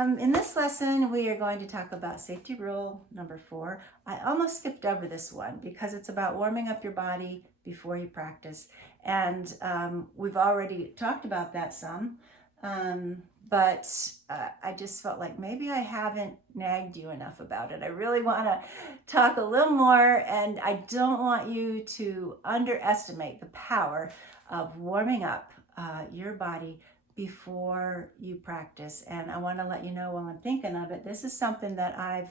In this lesson, we are going to talk about safety rule number 4. I almost skipped over this one because it's about warming up your body before you practice. And we've already talked about that some, but I just felt like maybe I haven't nagged you enough about it. I really want to talk a little more, and I don't want you to underestimate the power of warming up your body before you practice. And I want to let you know while I'm thinking of it, this is something that I've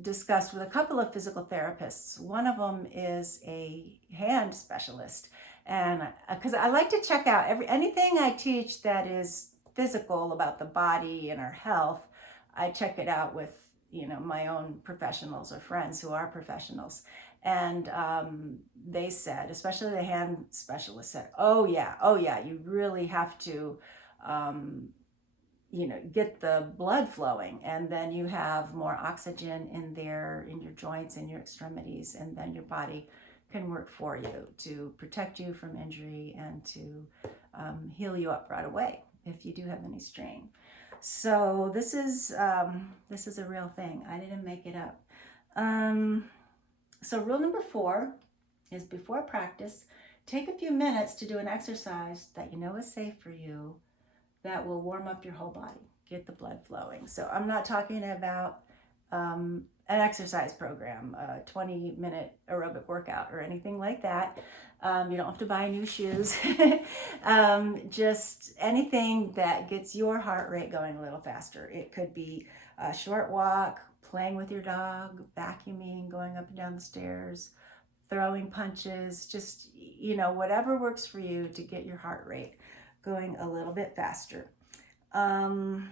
discussed with a couple of physical therapists. One of them is a hand specialist, and because I like to check out anything I teach that is physical about the body and our health, I check it out with my own professionals or friends who are professionals. And they said, especially the hand specialist said, oh yeah, you really have to, get the blood flowing, and then you have more oxygen in your joints and your extremities, and then your body can work for you to protect you from injury and to heal you up right away if you do have any strain. So this is a real thing. I didn't make it up. So rule number 4 is before practice, take a few minutes to do an exercise that you know is safe for you that will warm up your whole body, get the blood flowing. So I'm not talking about an exercise program, a 20-minute aerobic workout or anything like that. You don't have to buy new shoes. Just anything that gets your heart rate going a little faster. It could be a short walk, playing with your dog, vacuuming, going up and down the stairs, throwing punches, just, whatever works for you to get your heart rate going a little bit faster. And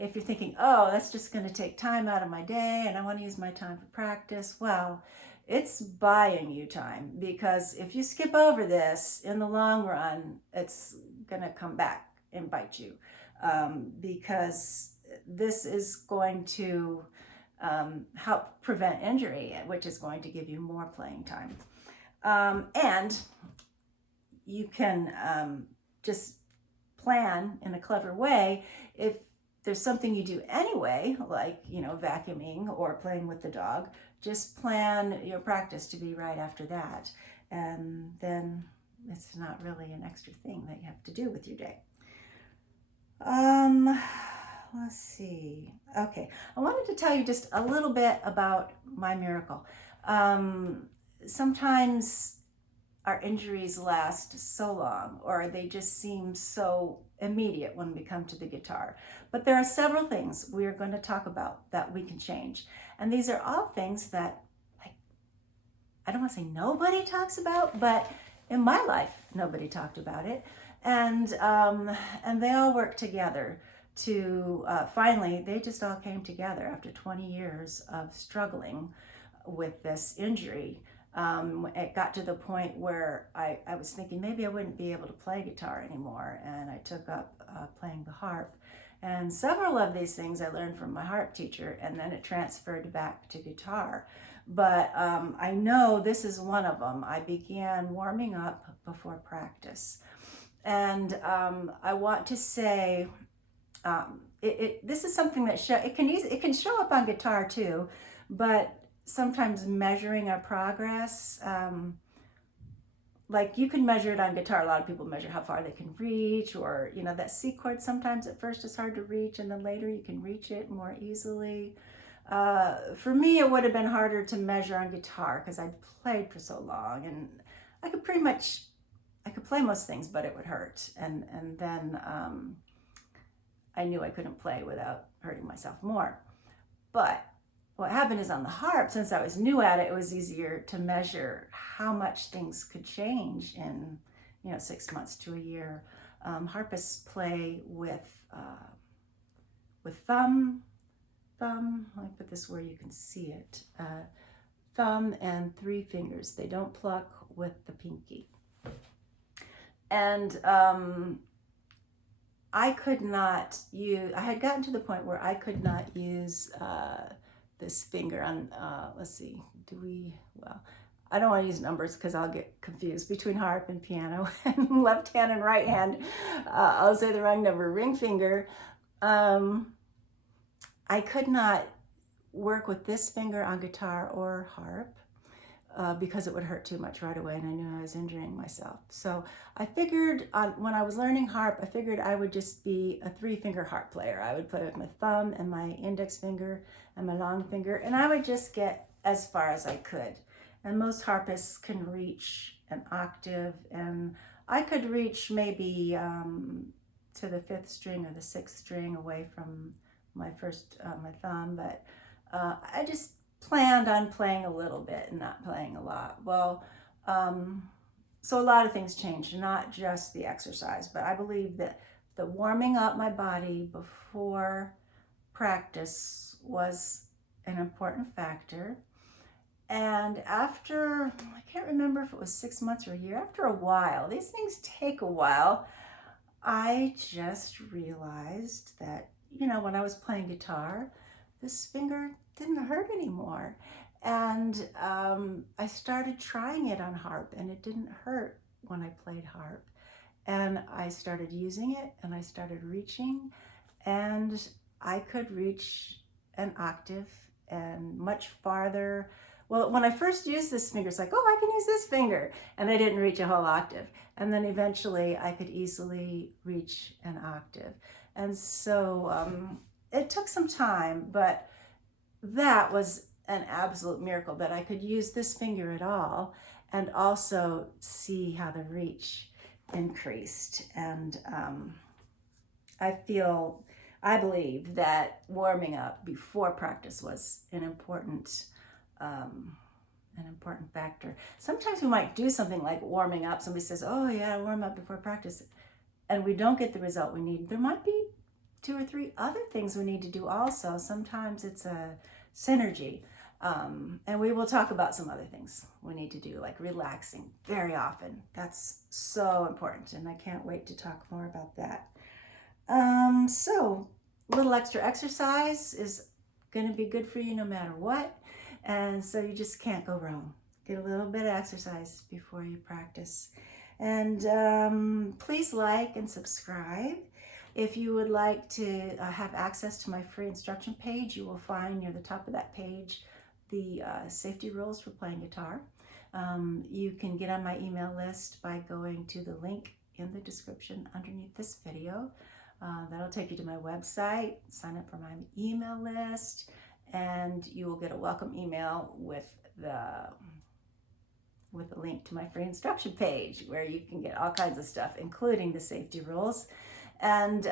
if you're thinking, oh, that's just going to take time out of my day and I want to use my time for practice, well, it's buying you time, because if you skip over this in the long run, it's going to come back and bite you, because this is going to help prevent injury, which is going to give you more playing time. And you can just plan in a clever way. If there's something you do anyway, like, vacuuming or playing with the dog, just plan your practice to be right after that. And then it's not really an extra thing that you have to do with your day. Let's see. Okay, I wanted to tell you just a little bit about my miracle. Sometimes our injuries last so long, or they just seem so immediate when we come to the guitar. But there are several things we are going to talk about that we can change. And these are all things that, I don't want to say nobody talks about, but in my life, nobody talked about it. And they all work together to finally, they just all came together after 20 years of struggling with this injury. It got to the point where I was thinking maybe I wouldn't be able to play guitar anymore, and I took up playing the harp. And several of these things I learned from my harp teacher, and then it transferred back to guitar. But I know this is one of them. I began warming up before practice. And I want to say, this is something that it can show up on guitar too, but sometimes measuring our progress, like you can measure it on guitar. A lot of people measure how far they can reach, or that C chord sometimes at first is hard to reach, and then later you can reach it more easily. For me, it would have been harder to measure on guitar because I played for so long, and I could play most things, but it would hurt, and then I knew I couldn't play without hurting myself more. But what happened is on the harp, since I was new at it, it was easier to measure how much things could change in 6 months to a year. Harpists play with thumb. Let me put this where you can see it. Thumb and 3 fingers. They don't pluck with the pinky. And I had gotten to the point where I could not use this finger on, let's see, I don't want to use numbers because I'll get confused between harp and piano and left hand and right hand. I'll say the wrong number. Ring finger I could not work with this finger on guitar or harp because it would hurt too much right away, and I knew I was injuring myself. So I figured when I was learning harp, I figured I would just be a 3-finger harp player. I would play with my thumb and my index finger and my long finger, and I would just get as far as I could. And most harpists can reach an octave, and I could reach maybe to the 5th string or the 6th string away from my thumb, but I just planned on playing a little bit and not playing a lot. Well, so a lot of things changed, not just the exercise, but I believe that the warming up my body before practice was an important factor. And after, I can't remember if it was 6 months or a year, after a while, these things take a while, I just realized that, when I was playing guitar, this finger didn't hurt anymore. And I started trying it on harp, and it didn't hurt when I played harp. And I started using it, and I started reaching, and I could reach an octave and much farther. Well, when I first used this finger, it's like, oh, I can use this finger. And I didn't reach a whole octave. And then eventually I could easily reach an octave. And so it took some time, but that was an absolute miracle that I could use this finger at all and also see how the reach increased. And I believe that warming up before practice was an important factor. Sometimes we might do something like warming up. Somebody says, oh yeah, warm up before practice, and we don't get the result we need. There might be 2 or 3 other things we need to do also. Sometimes it's a synergy. And we will talk about some other things we need to do, like relaxing very often. That's so important, and I can't wait to talk more about that. So a little extra exercise is going to be good for you no matter what. And so you just can't go wrong. Get a little bit of exercise before you practice. And please like and subscribe. If you would like to have access to my free instruction page, you will find near the top of that page the safety rules for playing guitar. You can get on my email list by going to the link in the description underneath this video. That'll take you to my website. Sign up for my email list, and you will get a welcome email with the link to my free instruction page, where you can get all kinds of stuff, including the safety rules. And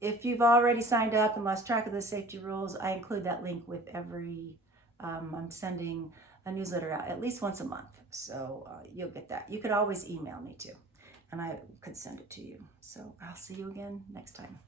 if you've already signed up and lost track of the safety rules, I include that link with every, I'm sending a newsletter out at least once a month. So you'll get that. You could always email me too, and I could send it to you. So I'll see you again next time.